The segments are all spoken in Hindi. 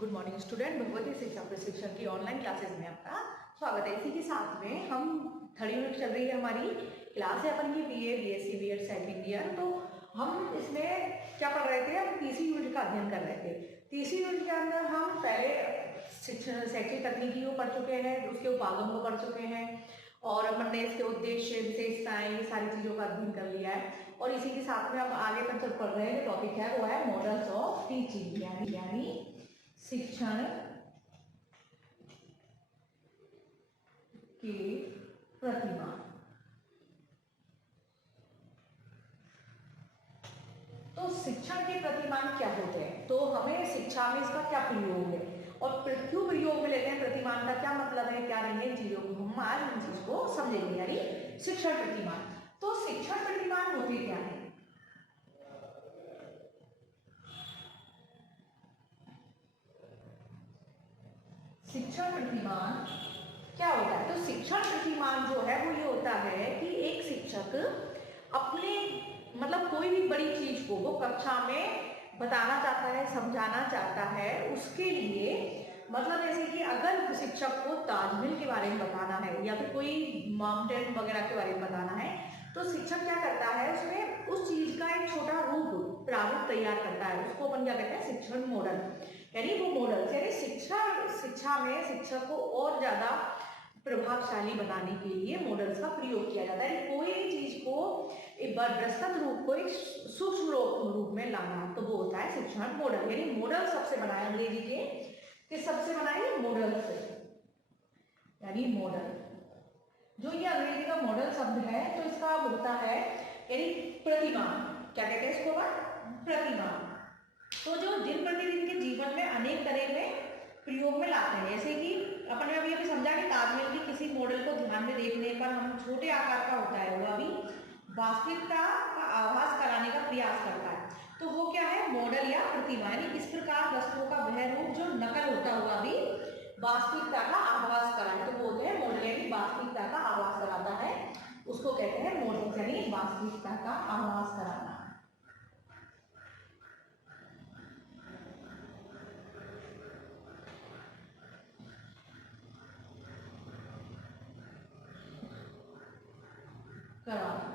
गुड मॉर्निंग स्टूडेंट, भगवती शिक्षा प्रशिक्षण की ऑनलाइन क्लासेस में आपका स्वागत है। इसी के साथ में हम थर्ड यूनिट चल रही है हमारी क्लास है अपन की BA BSc BEd second year. तो हम इसमें क्या पढ़ रहे थे, हम तीसरी यूनिट का अध्ययन कर रहे थे। तीसरी यूनिट के अंदर हम पहले शिक्षण शैक्षिक तकनीकी को पढ़ चुके हैं, उसके उपागम को पढ़ चुके हैं और अपन ने इसके उद्देश्य विशेषताएं ये सारी चीज़ों का अध्ययन कर लिया है। और इसी के साथ में अब आगे अपन जब पढ़ रहे हैं टॉपिक है वो है मॉडल्स ऑफ टीचिंग यानी शिक्षण के प्रतिमान। तो शिक्षण के प्रतिमान क्या होते हैं, तो हमें शिक्षा में इसका क्या प्रयोग है और क्यों प्रयोग में लेते हैं, प्रतिमान का क्या मतलब है, क्या नहीं है, चीजों को हम आज इन चीज को समझेंगे यानी शिक्षण प्रतिमान। तो शिक्षण प्रतिमान होते क्या है, शिक्षण प्रतिमान क्या होता है। तो शिक्षण प्रतिमान जो है वो ये होता है कि एक शिक्षक अपने मतलब कोई भी बड़ी चीज को वो कक्षा में बताना चाहता है, समझाना चाहता है, उसके लिए मतलब जैसे कि अगर शिक्षक को ताजमहल के बारे में बताना है या फिर कोई माउंटेन वगैरह के बारे में बताना है, तो शिक्षक क्या करता है, उसमें उस चीज का एक छोटा रूप प्रारूप तैयार करता है। उसको अपन क्या कहते हैं, शिक्षण मॉडल यानी वो मॉडल यानी शिक्षा में शिक्षक को और ज्यादा प्रभावशाली बनाने के लिए मॉडल्स का प्रयोग किया जाता है। कोई भी चीज को एक विस्तृत रूप को एक सूक्ष्म रूप में लाना, तो वो होता है शिक्षण मॉडल। यानी मॉडल सबसे बनाए अंग्रेजी के किस सबसे बनाए, मॉडल से, यानी मॉडल जो ये अंग्रेजी का मॉडल शब्द है तो इसका होता है यानी प्रतिमान। क्या कहते हैं इसको, प्रतिमान। तो जो दिन प्रतिदिन के जीवन में अनेक तरह में प्रयोग में लाते हैं, जैसे कि अपन ने अभी समझा कि ताजमहल की किसी मॉडल को ध्यान में देखने पर हम छोटे आकार का होता है, वह भी वास्तविकता का आभास कराने का प्रयास करता है, तो वो क्या है, मॉडल या प्रतिमा। यानी इस प्रकार वस्तुओं का वह रूप जो नकल होता हुआ भी वास्तविकता का आभास कराए, तो बोलते हैं मॉडल यानी वास्तविकता का आभास कराता है, उसको कहते हैं मॉडल यानी वास्तविकता का आभास कराना।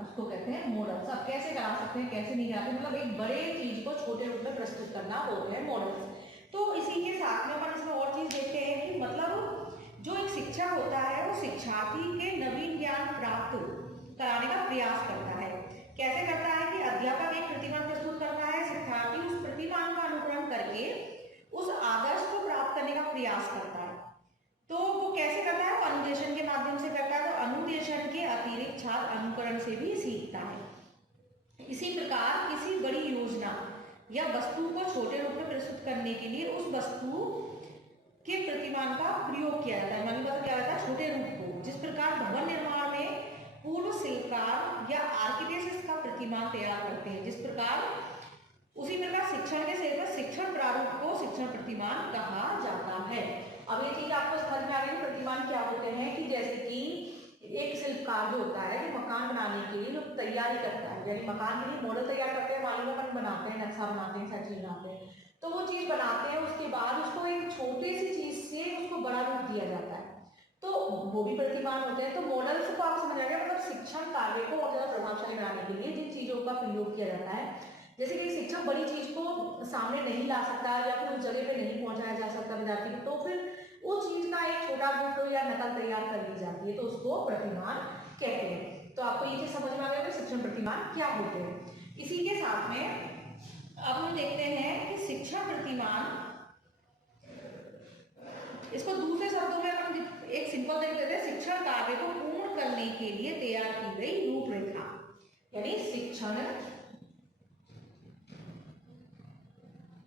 उसको कहते हैं मॉडल्स। अब कैसे करा सकते हैं, कैसे नहीं कराते, मतलब एक बड़े चीज को छोटे रूप में प्रस्तुत करना बोलते हैं मॉडल्स। तो इसी के साथ में अपन इसमें और चीज देखते हैं कि मतलब जो एक शिक्षक होता है वो शिक्षार्थी के नवीन ज्ञान प्राप्त कराने का प्रयास करता है। कैसे करता है कि अध्यापक एक प्रतिमान प्रस्तुत करता है, शिक्षार्थी उस प्रतिमान का अनुकरण करके उस आदर्श को प्राप्त करने का प्रयास करता है। तो वो कैसे करता है, वो अनुदेशन के माध्यम से करता है। तो अनुदेशन के अतिरिक्त छात्र अनुकरण से भी सीखता है। इसी प्रकार किसी बड़ी योजना या वस्तु को छोटे रूप में प्रस्तुत करने के लिए उस वस्तु के प्रतिमान का प्रयोग किया जाता है। मतलब क्या होता है, छोटे रूप को। जिस प्रकार भवन निर्माण में पूर्व शिल्पकार या आर्किटेक्ट का प्रतिमान तैयार करते हैं, जिस प्रकार उसी प्रकार शिक्षण के क्षेत्र में शिक्षण प्रारूप को शिक्षण प्रतिमान कहा जाता है। अब ये चीज आपको समझ में आ गई, प्रतिमान क्या होते हैं कि जैसे कि एक शिल्पकार जो होता है कि मकान बनाने के लिए जो तैयारी करता है, यानी मकान के लिए मॉडल तैयार करते हैं, मालूम अपन बनाते हैं, नक्शा बनाते हैं, सब चीज बनाते हैं, तो वो चीज बनाते हैं, उसके बाद उसको एक छोटी सी चीज से उसको बड़ा रूप दिया जाता है, तो वो भी प्रतिमान होते हैं। तो मॉडल्स को आप समझ आ गया, मतलब शिक्षण कार्य को और ज्यादा प्रभावशाली बनाने के लिए जिन चीजों का प्रयोग किया जाता है, जैसे कि शिक्षक बड़ी चीज को सामने नहीं ला सकता या फिर उस जगह पे नहीं पहुंचाया जा सकता विद्यार्थी को, तो फिर उस चीज का एक छोटा रूप या नकल तैयार कर ली जाती है, तो उसको प्रतिमान कहते हैं। तो आपको ये चीज समझ में आ गया कि शिक्षण प्रतिमान क्या होते हैं। इसी के साथ में अब हम देखते हैं कि शिक्षण प्रतिमान, इसको दूसरे शब्दों में हम एक सिंपल देख लेते हैं, शिक्षण कार्य को पूर्ण करने के लिए तैयार की गई रूपरेखा, यानी शिक्षण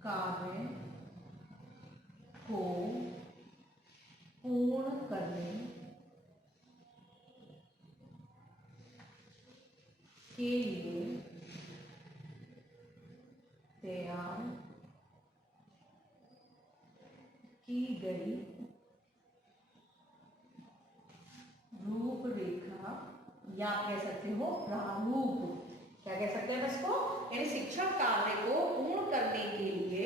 कार्य को पूर्ण करने के लिए तैयार की गई रूपरेखा या कह सकते हो प्रारूप। क्या कह सकते हैं इसको, यानी शिक्षण कार्य को पूर्ण करने के लिए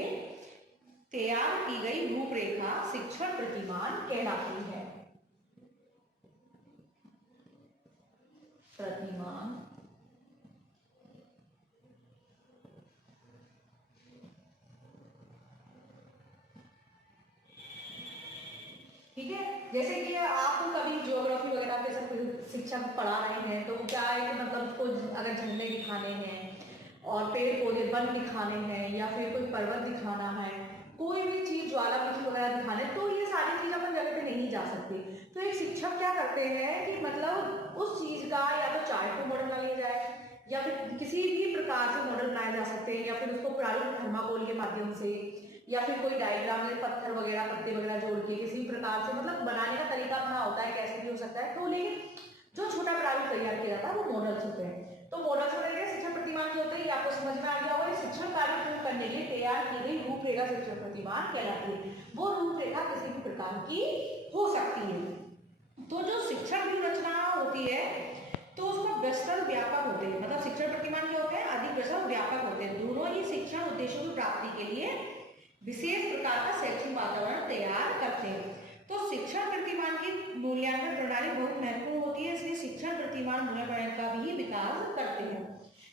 तैयार की गई रूपरेखा शिक्षण प्रतिमान कहलाती है। प्रतिमान ठीक है। जैसे कि आप कभी ज्योग्राफी वगैरह के सब शिक्षक पढ़ा रहे हैं तो क्या है कि मतलब उसको अगर झरने दिखाने हैं और पेड़ पौधे वन दिखाने हैं या फिर कोई पर्वत दिखाना है, कोई भी चीज ज्वालामुखी वगैरह दिखाने, तो ये सारी चीज अपन जगह पे नहीं जा सकते। तो एक शिक्षक क्या करते हैं कि मतलब उस चीज का या तो चार्ट को मॉडल बना लिया जाए या फिर किसी भी प्रकार से मॉडल बनाए जा सकते हैं, या फिर उसको प्रारूप थर्माकोल के माध्यम से या फिर कोई डायग्राम में पत्थर वगैरह पत्ते वगैरह जोड़ के किसी प्रकार से मतलब बनाने का तरीका अपना होता है, कैसे भी हो सकता है। तो लेकिन जो छोटा प्रारूप तैयार किया जाता है वो मॉडल्स होते हैं। तो मॉडल्स होते हैं शिक्षण प्रतिमान जो होते हैं, आपको समझ में आ गया होगा। शिक्षण कार्य पूर्ण करने के लिए तैयार की गई रूपरेखा शिक्षण प्रतिमान कहलाती है। वो रूपरेखा किसी भी प्रकार की हो सकती है। तो जो शिक्षण की रचना होती है तो उसमें विस्तृत व्यापक होते हैं, मतलब शिक्षण प्रतिमान जो होते हैं अधिक विस्तृत व्यापक होते हैं। दोनों ही शिक्षण उद्देश्यों की प्राप्ति के लिए विशेष प्रकार का शैक्षिक वातावरण तैयार करते हैं। तो शिक्षण प्रतिमान की मूल्यांकन प्रणाली बहुत महत्वपूर्ण होती है, इसलिए शिक्षण प्रतिमान मूल्यांकन प्रणाली का भी विकास करते हैं।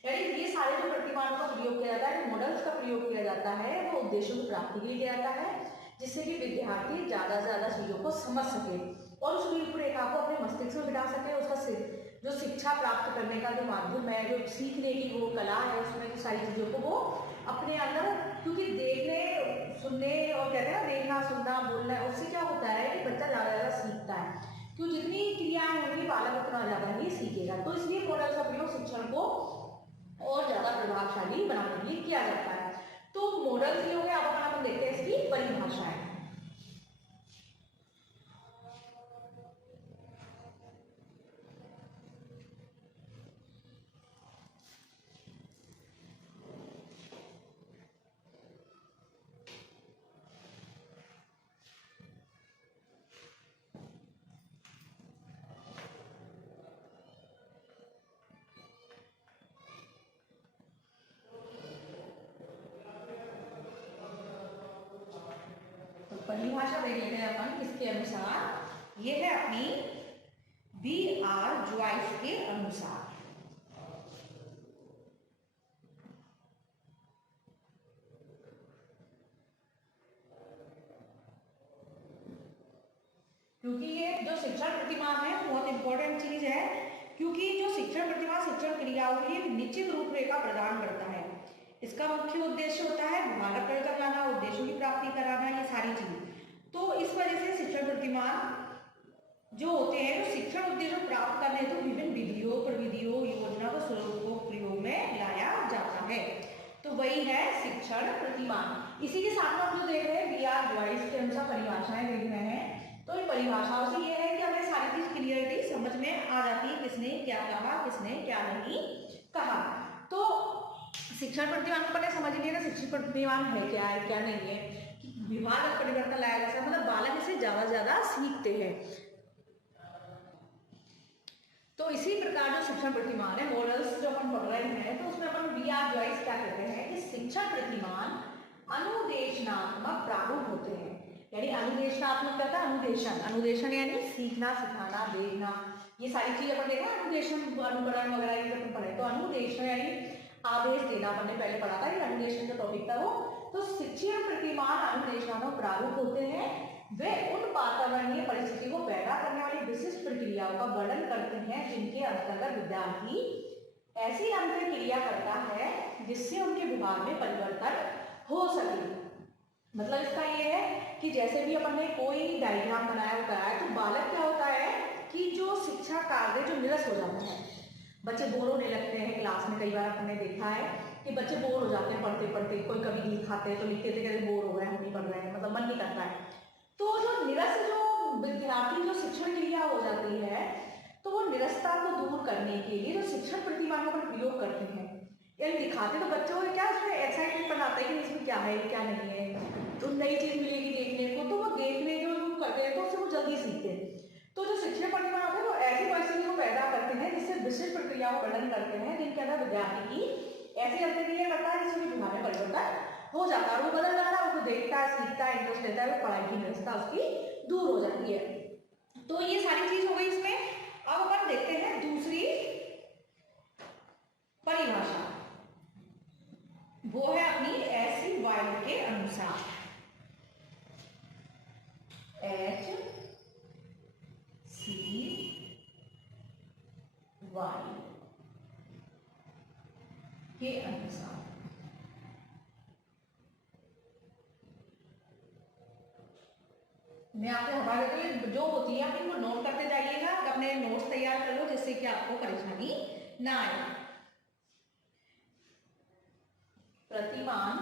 यानी ये सारे जो प्रतिमानों का प्रयोग किया जाता है, मॉडल्स का प्रयोग किया जाता है, वो उद्देश्यों की प्राप्ति के लिए किया जाता है, जिससे कि विद्यार्थी ज्यादा से ज्यादा चीजों को समझ सके और उस रूपरेखा को अपने मस्तिष्क में बिठा सके। उसका जो शिक्षा प्राप्त करने का जो माध्यम है, जो सीखने की वो कला है, उसमें की सारी चीजों को वो अपने अंदर, क्योंकि देखने सुनने और कहते हैं देखना सुनना बोलना, उससे क्या होता है कि बच्चा ज्यादा ज्यादा सीखता है। क्यों जितनी क्रियाएं होंगी बालक उतना ज्यादा ही सीखेगा। तो इसलिए मॉडल का प्रयोग शिक्षण को और ज्यादा प्रभावशाली बनाने के लिए किया जाता है। तो मॉडल जो है अब अपन देखते हैं इसकी परिभाषाएं। परिभाषा देख लेते हैं अपन किसके अनुसार। ये है अपनी B.R. जॉइस के अनुसार। क्योंकि ये जो शिक्षण प्रतिमान है बहुत इंपॉर्टेंट चीज है, क्योंकि जो शिक्षण प्रतिमान शिक्षण क्रियाओं के लिए निश्चित रूपरेखा प्रदान करता है। इसका मुख्य उद्देश्य होता है बालक कर लाना, उद्देश्यों की प्राप्ति कराना, ये सारी चीज। तो इस वजह से शिक्षण प्रतिमान जो होते हैं जो शिक्षण उद्देश्य प्राप्त करने हेतु विभिन्न विधियों प्रविधियों योजना व स्वरूपों को प्रयोग में लाया जाता है। तो वही है शिक्षण प्रतिमान। इसी के साथ में हम जो देख रहे हैं B.R. जॉइस के अनुसार परिभाषाएं देख रहे हैं। तो इन परिभाषाओं से ये है कि हमें सारी चीज क्लियरिटी समझ में आ जाती है, किसने क्या कहा किसने क्या नहीं कहा। तो शिक्षण प्रतिमान को पहले समझ लिया शिक्षण प्रतिमान है क्या नहीं है, विभाग परिवर्तन लाया जा सकता, मतलब बालक इसे ज्यादा से ज्यादा सीखते हैं। तो इसी प्रकार जो शिक्षण प्रतिमान है मॉडल्स जो अपन पढ़ रहे हैं, तो उसमें अपन B.R. जॉइस क्या कहते हैं कि शिक्षण प्रतिमान अनुदेशनात्मक प्रारूप होते हैं। यानी अनुदेशनात्मक क्या था, अनुदेशन यानी सीखना सिखाना देखना, ये सारी चीज अपन देखा अनुदेशन अनुकरण वगैरह ये अपन पढ़े। तो अनुदेशन यानी आदेश देना अपन ने पहले पढ़ा था, ये अनुदेशन का टॉपिक था वो। तो शिक्षण प्रतिमान अनुदेशनात्मक प्रारूप होते हैं, वे उन वातावरणीय परिस्थिति को पैदा करने वाली विशिष्ट प्रक्रियाओं का वर्णन करते हैं जिनके अंतर्गत विद्यार्थी ऐसी अंतर क्रिया करता है जिससे उनके विभाग में परिवर्तन हो सके। मतलब इसका ये है कि जैसे भी अपन ने कोई डायग्राम बनाया होता है तो बालक क्या होता है कि जो शिक्षा कार्य जो निरस हो जाता है, बच्चे बोर होने लगते हैं क्लास में। कई बार अपन ने देखा है कि बच्चे बोर हो जाते हैं पढ़ते पढ़ते, कोई कभी लिखाते हैं तो लिखते थे कहते बोर हो गए हम नहीं पढ़ रहे हैं, मतलब मन नहीं करता है। तो जो निरस जो विद्यार्थी जो शिक्षण क्रिया हो जाती है, तो वो निरसता को दूर करने के लिए जो शिक्षण प्रतिमान का प्रयोग करते हैं यानी दिखाते, तो बच्चों को क्या उसमें एक्साइटमेंट बनाता है कि इसमें क्या है क्या नहीं है, तो नई चीज मिलेगी देखने को, तो वो देखने जो करते हैं तो उससे वो जल्दी सीखते हैं। तो जो शिक्षण प्रतिमान होते हैं वो ऐसी परिस्थिति को पैदा करते हैं जिससे विशिष्ट प्रक्रिया का वर्णन करते हैं जिनके अंदर विद्यार्थी की ऐसी अंतर्क्रिया करता है जिससे विभाग में परिवर्तन हो जाता है, वो बदल जाता है, वो देखता है, सीखता है, इंटरेस्ट लेता है, वो पढ़ाई की व्यवस्था उसकी दूर हो जाती है। तो ये सारी चीज हो गई इसमें। अब अपन देखते हैं दूसरी परिभाषा, वो है अपनी एस वाइल्ड के अनुसार। एच सी वाइल्ड के अनुसार मैं आपको हवा देती हूँ, जो होती है आप इनको नोट करते जाइएगा, अपने नोट्स तैयार कर लो जिससे कि आपको परेशानी ना आए। प्रतिमान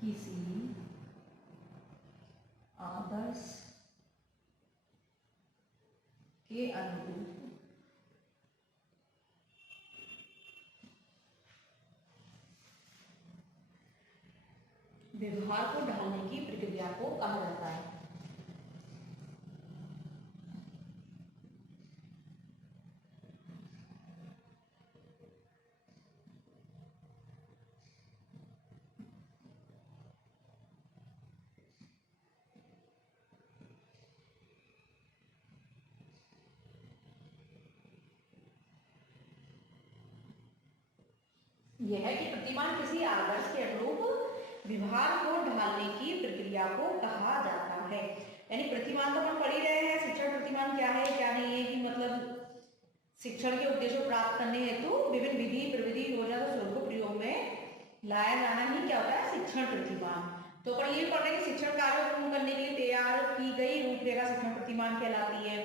किसी आदर्श के अनुरूप व्यवहार को ढालने की प्रक्रिया को कहा जाता है। यह है कि प्रतिमान किसी आदर्श के अनुरूप व्यवहार को ढालने की प्रक्रिया को कहा जाता है। यानी प्रतिमान तो हम पढ़ ही रहे हैं, शिक्षण प्रतिमान क्या है क्या नहीं है, कि मतलब शिक्षण के उद्देश्य प्राप्त करने हेतु विभिन्न विधि प्रविधि योजना और स्रोत को प्रयोग में लाया जाना ही क्या होता है, शिक्षण प्रतिमान। तो पर ये पढ़ रहे हैं कि शिक्षण कार्य पूर्ण करने के लिए तैयार की गई रूपरेखा शिक्षण प्रतिमान कहलाती है।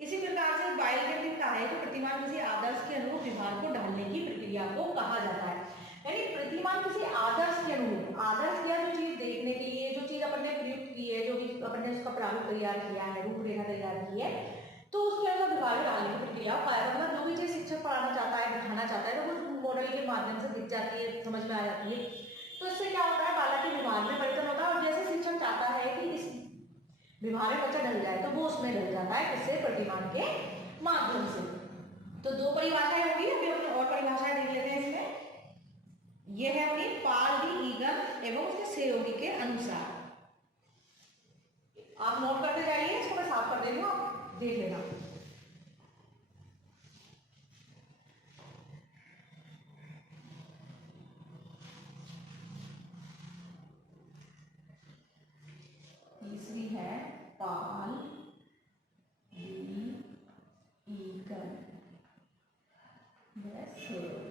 इसी प्रकार से वाइल्ड ने भी कहा है कि प्रतिमान किसी आदर्श के अनुरूप व्यवहार को ढालने की प्रक्रिया को कहा जाता है। यानी प्रतिमान किसी आदर्श के अनुरूप, आदर्श क्या, जो चीज देखने के लिए, जो चीज अपन ने प्रयुक्त की है, जो भी अपन ने उसका प्रारूप तैयार किया है, रूपरेखा तैयार की है, तो उसके अंदर व्यवहार डालने की प्रक्रिया मतलब जो भी चीज शिक्षक पढ़ाना चाहता है, दिखाना चाहता है, तो वो मॉडल के माध्यम से दिख जाती है, समझ में आ जाती है। तो इससे क्या होता है, बालक के व्यवहार में परिवर्तन होता है, और जैसे शिक्षक चाहता है कि इस व्यवहार में बच्चा ढल जाए, तो वो उसमें ढल जाता है, किससे, प्रतिमान के माध्यम से। तो दो परिभाषाएं होगी, अभी अपने और परिभाषाएं देख लेते हैं इसमें। यह है अपनी पाल डी ईगन एवं उसके सहयोगी के अनुसार। आप नोट करते जाइए, इसको मैं साफ कर दे दूं, आप देख लेना। तीसरी है पाल डी ईगन व सहयोगी।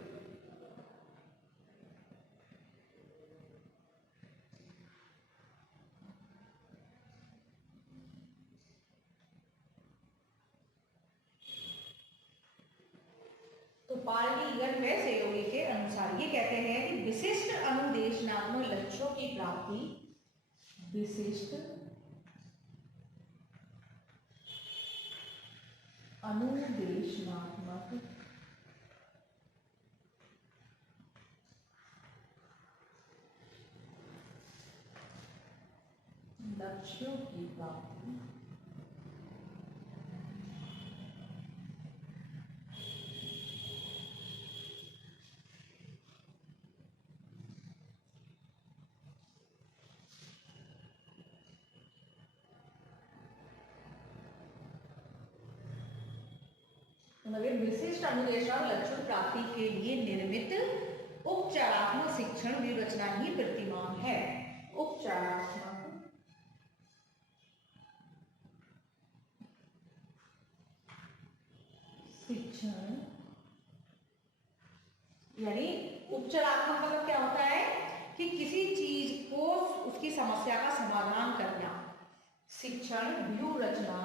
पाल डी ईगन व सहयोगी के अनुसार ये कहते हैं कि विशिष्ट अनुदेशनात्मक लक्ष्यों की प्राप्ति, विशिष्ट अनुदेशनात्मक लक्ष्यों की प्राप्ति विशिष्ट अनुदेशनात्मक लक्ष्यों प्राप्ति के लिए निर्मित उपचारात्मक शिक्षण व्यूहरचना ही प्रतिमान है। उपचारात्मक शिक्षण, यानी उपचारात्मक मतलब क्या होता है कि किसी चीज को, उसकी समस्या का समाधान करना। शिक्षण व्यूहरचना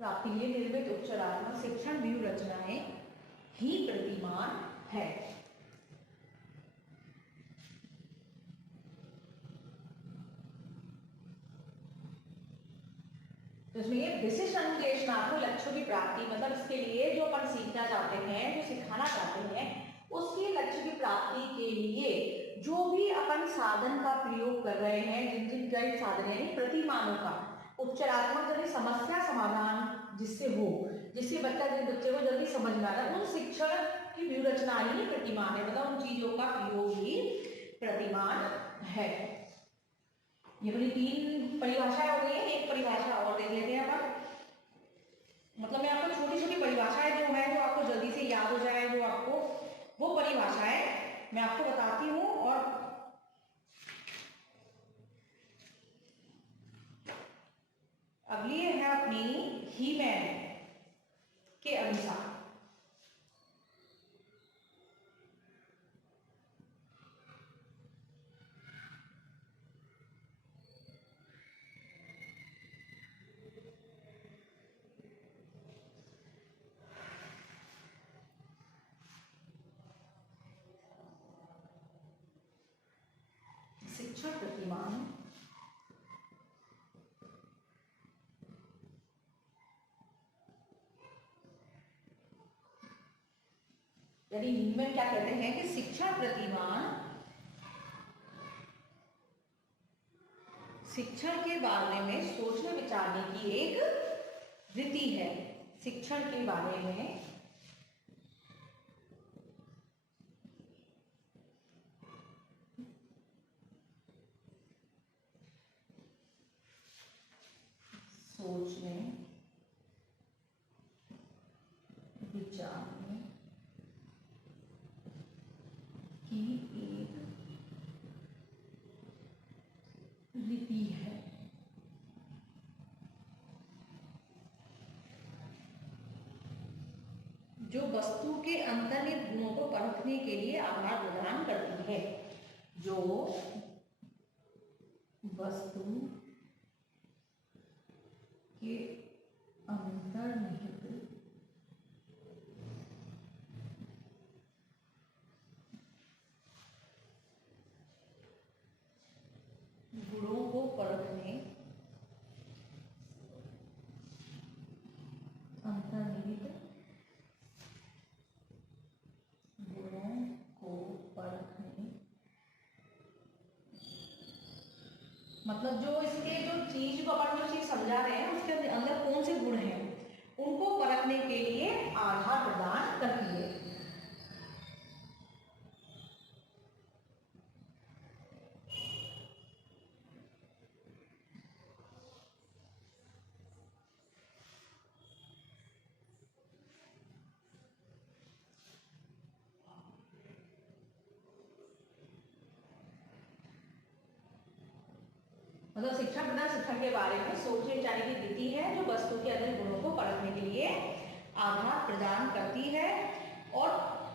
प्राप्ति के लिए निर्मित उपचारात्मक शिक्षण व्यूहरचनाएं ही प्रतिमान है। तो इसमें ये विशिष्ट अनुदेशनात्मक लक्ष्यों की प्राप्ति मतलब इसके लिए जो अपन सीखना चाहते हैं, जो सिखाना चाहते हैं, उसके लक्ष्य की प्राप्ति के लिए जो भी अपन साधन का प्रयोग कर रहे हैं, जिन जिन कई साधन यानी प्रतिमानों का, उपचारात्मक जल्दी समस्या समाधान जिससे हो, जिससे बच्चे को जल्दी समझ में आ रहा है, उन शिक्षण की व्यूहरचना ही प्रतिमान है, मतलब उन चीजों का प्रयोग ही प्रतिमान है। ये वाली 3 परिभाषाएं हो गई है। एक परिभाषा और देख लेते हैं अपन, मतलब मैं आपको छोटी छोटी परिभाषाएं जो है, जो आपको जल्दी से याद हो जाए, जो आपको वो परिभाषाएं मैं आपको बताती हूँ। और अगली है अपनी हीमैन के अनुसार। शिक्षण प्रतिमान यानी हीमैन क्या कहते हैं कि शिक्षण प्रतिमान शिक्षण के बारे में सोचने विचारने की एक रीति है। शिक्षण के बारे में सोचने विचारने की एक रीति है। जो वस्तु के अंतर्निहित गुणों को परखने के लिए आधार प्रदान करती है। जो वस्तु के अंतर्निहित गुणों को परखने अंतर्निहित गुणों को परखने, मतलब जो इसके जो चीज को अपन जो चीज समझा रहे हैं उसके अंदर कौन से गुण हैं उनको परखने के लिए आधार प्रदान करती है। मतलब शिक्षण प्रदान शिक्षण के बारे में सोचने विचारने की रीति है जो वस्तु के अंदर गुणों को परखने के लिए आधार प्रदान करती है। और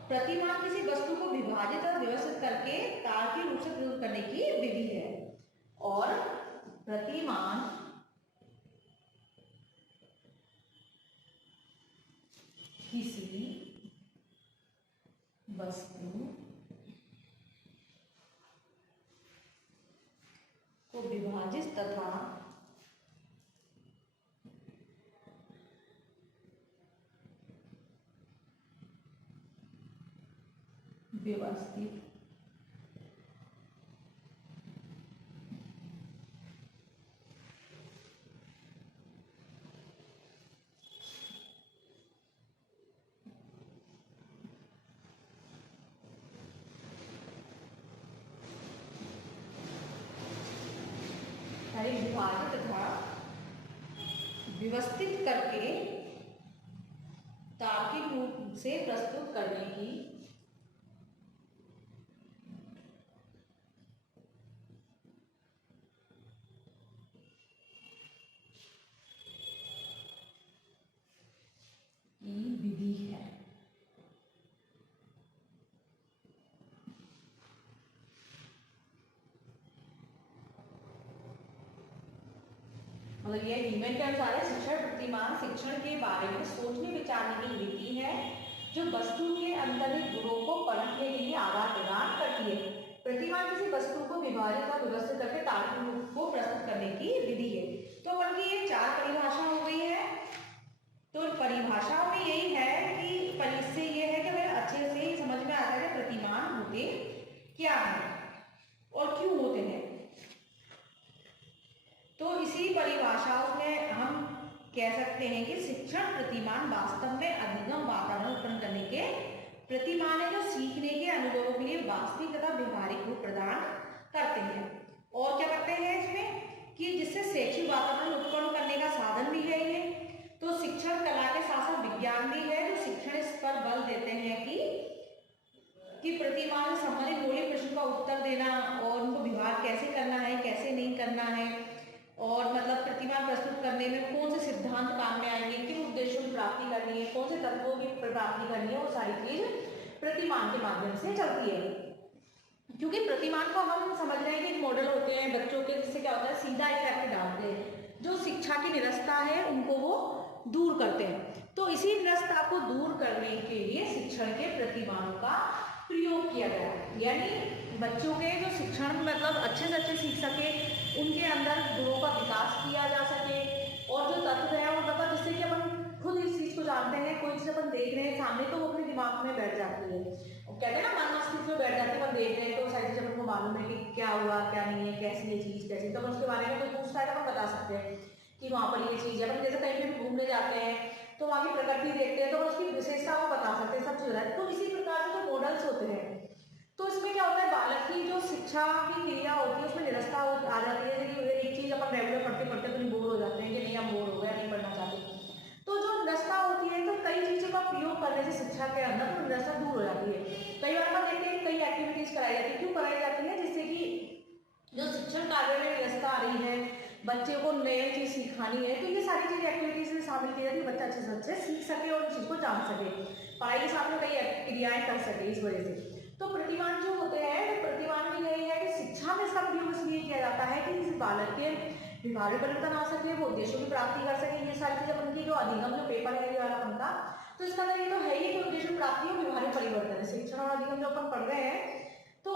प्रतिमान किसी वस्तु को विभाजित और व्यवस्थित करके तार्किक रूप से प्रस्तुत करने की विधि है। और प्रतिमान किसी वस्तु को विभाजित तथा व्यवस्थित विभाजित तथा व्यवस्थित करके तार्किक रूप से प्रस्तुत करने की विधि है। मतलब यह हीमैन के अनुसार है शिक्षण प्रतिमान शिक्षण के बारे में सोचने विचारने की रीति है जो वस्तु के अंतर्निहित गुणों को परखने के लिए आधार प्रदान करती है। प्रतिमान किसी वस्तु को विभाजित और व्यवस्थित करके तार्किक रूप को प्रस्तुत करने की विधि है। तो अपन की ये 4 परिभाषा हो गई है। तो परिभाषाओं में यही है कि इससे ये है कि हमें अच्छे से ही समझ में आता है कि प्रतिमान होते क्या है और क्यों होते हैं। तो तो इसी परिभाषा में हम कह सकते हैं कि शिक्षण प्रतिमान वास्तव में अधिगम वातावरण उत्पन्न करने के प्रतिमान है जो सीखने के अनुभवों के लिए वास्तविक तथा व्यवहारिक रूप प्रदान करते हैं। और क्या करते हैं इसमें कि जिससे शैक्षिक वातावरण उत्पन्न करने का साधन भी है ये। तो शिक्षण कला के साथ साथ विज्ञान भी है जो शिक्षण इस पर बल देते हैं कि प्रतिमान से संबंधित मौलिक प्रश्न का उत्तर देना और उनको व्यवहार कैसे करना है कैसे नहीं करना है, और मतलब प्रतिमान प्रस्तुत करने में कौन से सिद्धांत काम में आएंगे, किन उद्देश्यों की प्राप्ति करनी है, कौन से तत्वों की प्राप्ति करनी है, वो सारी चीज प्रतिमान के माध्यम से चलती है। क्योंकि प्रतिमान को हम समझ रहे हैं कि मॉडल होते हैं बच्चों के, जिससे क्या होता है सीधा इफेक्ट डालते हैं, जो शिक्षा की निरस्ता है उनको वो दूर करते हैं। तो इसी निरस्ता को दूर करने के लिए शिक्षण के प्रतिमानों का प्रयोग किया गया, यानी बच्चों के जो शिक्षण मतलब अच्छे से अच्छे सीख सके, उनके अंदर गुणों का विकास किया जा सके, और जो तत्व है वो मतलब जिससे कि अपन खुद इस चीज को जानते हैं, कोई चीज अपन देख रहे हैं सामने तो वो अपने दिमाग में बैठ जाती है, कहते हैं ना मन मस्तिष्क में बैठ जाती है, अपन देख रहे हैं तो सारी चीज अपन को मालूम है कि क्या हुआ क्या नहीं है, कैसी ये चीज कैसी, तो अपन उसके बारे में कोई पूछता है तो अपन बता सकते हैं कि वहाँ पर ये चीज है। अपन जैसे कहीं भी घूमने जाते हैं तो वहाँ की प्रकृति देखते हैं तो उसकी विशेषता को बता सकते हैं, सब चीज है। तो इसी प्रकार से जो मॉडल्स होते हैं तो इसमें क्या होता है बालक की जो शिक्षा की क्रिया होती है उसमें निरस्ता आ जाती है कि एक चीज अपन रेगुलर पढ़ते पढ़ते तो बोर हो जाते हैं कि नहीं हम बोर हो गए नहीं पढ़ना चाहते, तो जो निरस्ता होती है तो कई चीजों का प्रयोग करने से शिक्षा के अंदर तो निरस्ता दूर हो जाती है। कई बार हम देखते हैं कई एक्टिविटीज कराई जाती है, क्यों कराई जाती है, जिससे कि जो शिक्षण कार्य में निरस्ता आ रही है, बच्चे को नई चीज सिखानी है, तो ये सारी चीजें एक्टिविटीज में शामिल की जाती है, बच्चा अच्छे से अच्छे सीख सके और उस चीज को जान सके, पढ़ाई के साथ में कई क्रियाएं कर सके इस वजह से। तो प्रतिमान जो होते हैं प्रतिमान में यही है कि शिक्षा में इसका प्रयोग इसलिए किया जाता है कि इस बालक के व्यवहारिक परिवर्तन आ सके, वो उद्देश्यों की प्राप्ति कर सके, ये सारी चीजें अपन की जो अधिगम जो पेपर है ये वाला अपन का, तो इसका अंदर ये तो है ही कि उद्देश्य प्राप्ति और व्यवहारिक परिवर्तन है, शिक्षण और अधिगम जो अपन पढ़ रहे हैं तो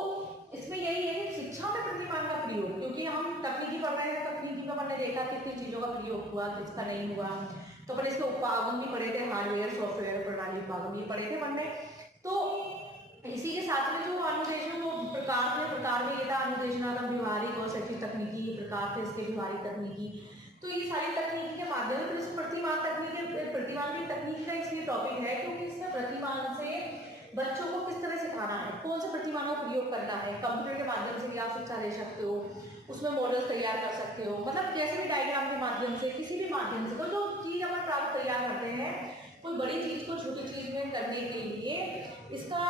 इसमें यही है कि शिक्षा में प्रतिमान का प्रयोग, क्योंकि हम तकनीकी पढ़ रहे हैं, तकनीकी में हमने देखा कितनी चीजों का प्रयोग हुआ किसका नहीं हुआ, तो अपन इसके उपागम भी पढ़े थे, हार्डवेयर सॉफ्टवेयर प्रणाली उपागम भी पढ़े थे पढ़ने। तो इसी के साथ में जो अनुदेशन वो प्रकार में ये था अनुदेशनात्मक व्यवहारिक और शैक्षिक तकनीकी ये प्रकार थे इसके व्यवहारिक तकनीकी, तो ये सारी तकनीकी के माध्यम से इस प्रतिमान की तकनीक का इसलिए टॉपिक है क्योंकि इसमें प्रतिमान से बच्चों को किस तरह सिखाना है, कौन से प्रतिमानों का प्रयोग करना है, कंप्यूटर के माध्यम से भी आप शिक्षा दे सकते हो, उसमें मॉडल तैयार कर सकते हो, मतलब जैसे भी डायग्राम के माध्यम से किसी भी माध्यम से, तो जो चीज अपन प्राप्त तैयार करते हैं कोई बड़ी चीज को छोटी चीज में करने के लिए इसका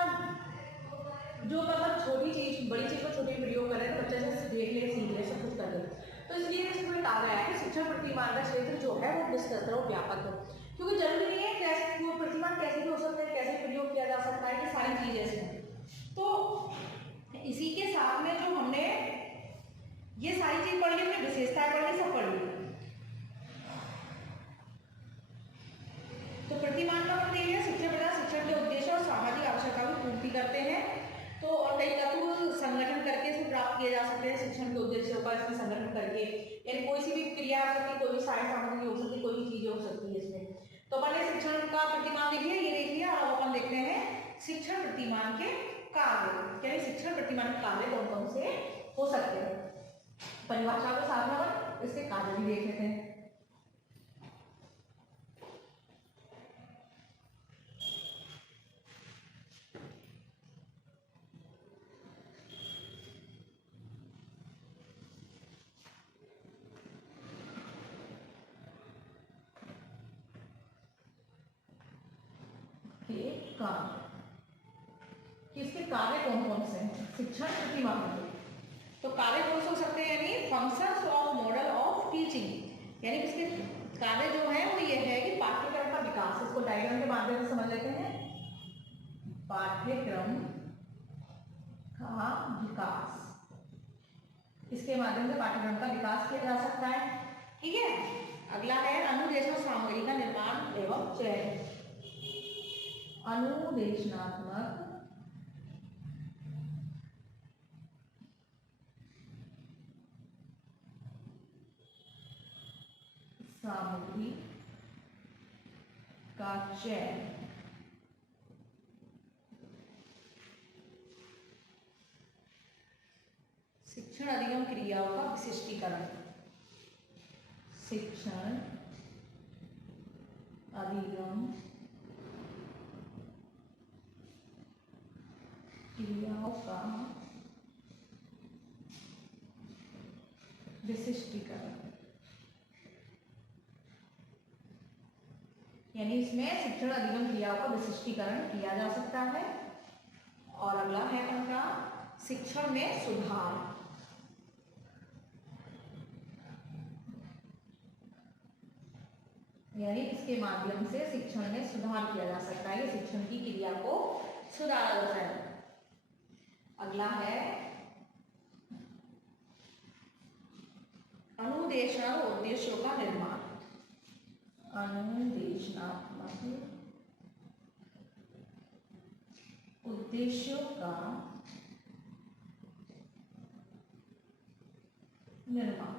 जो मतलब छोटी चीज बड़ी चीज को छोटी प्रयोग करें तो बच्चे से देख ले सीख ले सब कुछ कर ले, तो इसलिए इसमें कहा गया है कि शिक्षण प्रतिमान का क्षेत्र जो है वो विस्तृत और व्यापक हो, क्योंकि जरूरी नहीं है कैसे वो प्रतिमान कैसे भी हो सकते हैं, कैसे प्रयोग किया जा सकता है, ये सारी चीजें इसमें। तो इसी के साथ में जो हमने ये सारी चीज पढ़ ली, हमने विशेषताएं पढ़ ली, सब पढ़ ली। तो प्रतिमान का मतलब ये है शिक्षण प्रदान शिक्षण के उद्देश्य और सामाजिक आवश्यकता की पूर्ति करते हैं, तो और कई तत्व संगठन करके इसको प्राप्त किए जा सकते हैं शिक्षण के उद्देश्यों का इसमें संगठन करके, यानी कोई सी भी क्रिया हो सकती है, कोई भी सारी सामग्री हो सकती है, कोई भी चीजें हो सकती है इसमें। तो अपन ने शिक्षण का प्रतिमान देख लिया, ये देख लिया, अब अपन देखते हैं शिक्षण प्रतिमान के कार्य, यानी शिक्षण प्रतिमान के कार्य कौन कौन से हो सकते हैं, परिभाषा के साथ में अपन इसके कार्य भी देख लेते हैं। इसके कार्य कौन कौन से हैं शिक्षण प्रतिमान के, तो कार्य कौन से हो सकते हैं, यानी functions of model of teaching, यानी इसके कार्य जो है वो ये है कि पाठ्यक्रम का विकास, इसको डायग्राम के माध्यम से समझ लेते हैं, पाठ्यक्रम का विकास, इसके माध्यम से पाठ्यक्रम का विकास किया जा सकता है, ठीक है। अगला है अनुदेशनात्मक सामग्री का निर्माण एवं चयन, अनुदेशनात्मक सामग्री का चयन, शिक्षण अधिगम क्रियाओं का विशिष्टीकरण, शिक्षण अधिगम क्रियाओं का विशिष्टीकरण, यानी इसमें शिक्षण अधिगम क्रियाओं का विशिष्टीकरण किया जा सकता है। और अगला है उनका शिक्षण में सुधार, यानी इसके माध्यम से शिक्षण में सुधार किया जा सकता है, शिक्षण की क्रिया को सुधारा जाता है। अगला है अनुदेशात्मक उद्देश्यों का निर्माण, अनुदेशात्मक उद्देश्यों का निर्माण,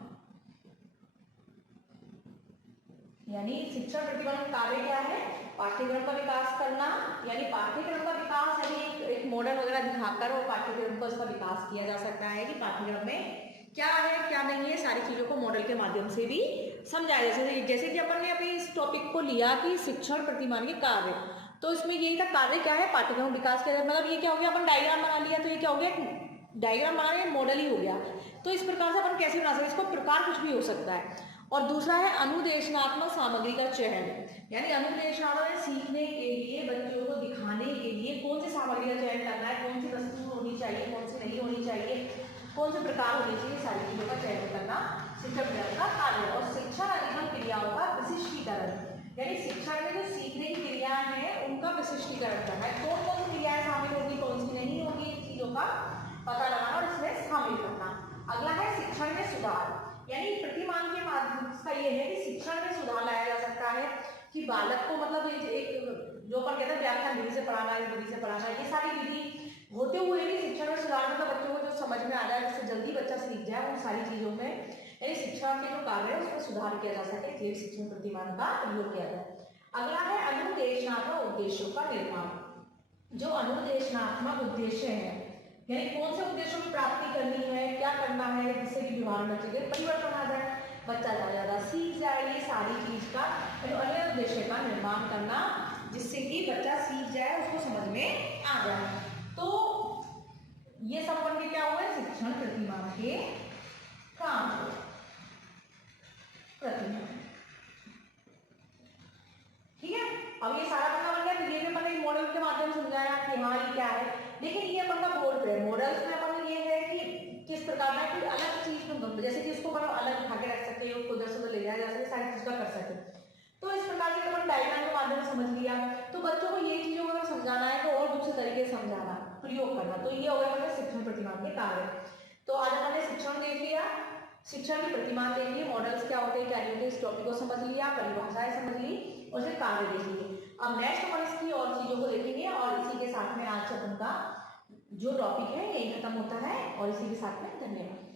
यानी शिक्षण प्रतिबंध कार्य क्या है? पाठ्यक्रम का विकास करना, यानी पाठ्यक्रम का विकास, यानी एक मॉडल वगैरह दिखाकर और पाठ्यक्रम को इसका विकास किया जा सकता है कि पाठ्यक्रम में क्या है क्या नहीं है, सारी चीजों को मॉडल के माध्यम से भी समझाया। जैसे कि अपन ने अभी इस टॉपिक को लिया कि शिक्षण प्रतिमान के कार्य, तो इसमें यही था कार्य क्या है? पाठ्यक्रम विकास किया, मतलब ये क्या हो गया, अपन डायग्राम बना लिया तो ये क्या हो गया, डायग्राम बना लिया, मॉडल ही हो गया। तो इस प्रकार से अपन कैसे बना सकते हैं, इसको प्रकार कुछ भी हो सकता है। और दूसरा है अनुदेशनात्मक सामग्री का चयन, यानी अनुदेशनात्मक सीखने के लिए, बच्चों को दिखाने के लिए कौन सी सामग्री का चयन करना है, कौन सी वस्तु होनी चाहिए, कौन सी नहीं होनी चाहिए, कौन से प्रकार होने चाहिए, सारी चीजों का चयन करना शिक्षण का कार्य है। और शिक्षण अधिगम क्रियाओं का विशिष्टीकरण, यानी शिक्षण में जो सीखने की क्रियाएं हैं उनका विशिष्टीकरण करना है, कौन कौन सी क्रियाएं शामिल होगी, कौन सी नहीं होगी, इन चीजों का पता लगाना और इसमें शामिल करना। अगला है शिक्षण में सुधार, यानी प्रतिमान के माध्यम का ये है कि शिक्षण में सुधार लाया जा सकता है कि बालक को, मतलब एक जो अपन कहते हैं व्याख्यान विधि से पढ़ाना है, विधि से पढ़ाना है, ये सारी विधि होते हुए भी शिक्षण में सुधार, मतलब बच्चों को जो समझ में आ जाए, जिससे जल्दी बच्चा सीख जाए, उन सारी चीजों में यानी शिक्षा के जो कार्य है उसमें सुधार किया जा सके, इसलिए शिक्षण प्रतिमान का प्रयोग किया जाए। अगला है अनुदेशनात्मक उद्देश्यों का निर्माण, जो अनुदेशनात्मक उद्देश्य है, यानी कौन से उद्देश्यों की प्राप्ति करनी है, क्या करना है, जिससे कि व्यवहार में बच्चे के परिवर्तन आ जाए, बच्चा ज्यादा सीख जाए, ये सारी चीज का अन्य उद्देश्य का निर्माण करना, जिससे कि बच्चा सीख जाए, उसको समझ में आ जाए। तो ये सब अपन के क्या हुआ है, शिक्षण प्रतिमान के काम प्रतिमान, ठीक है। अब ये सारा पता बन गया, तो ये भी अपन एक मॉडल के माध्यम से समझाया कि हाँ ये क्या है। लेकिन ये अपन का बोर्ड पे मॉडल्स में अपन ये है कि किस प्रकार का कोई अलग चीज में, जैसे कि उसको अपन अलग उठा के रख सकते हैं, उसको उधर से ले जाया जा सके, सारी चीज का कर सके। तो इस प्रकार से अपन डायग्राम के माध्यम से समझ लिया, तो बच्चों को ये चीजों को अगर समझाना है तो और दूसरे तरीके से समझाना, प्रयोग करना, तो ये हो गया मतलब शिक्षण प्रतिमान के कार्य। तो आज अपन ने शिक्षण देख लिया, शिक्षण की प्रतिमान देख ली, मॉडल्स क्या होते हैं क्या नहीं होते, इस टॉपिक को समझ लिया, परिभाषाएं समझ ली और फिर कार्य देख लिए। अब नेक्स्ट अपन इसकी और चीजों को देखेंगे और इसी के साथ में आज अपन का जो टॉपिक है यही खत्म होता है और इसी के साथ में धन्यवाद।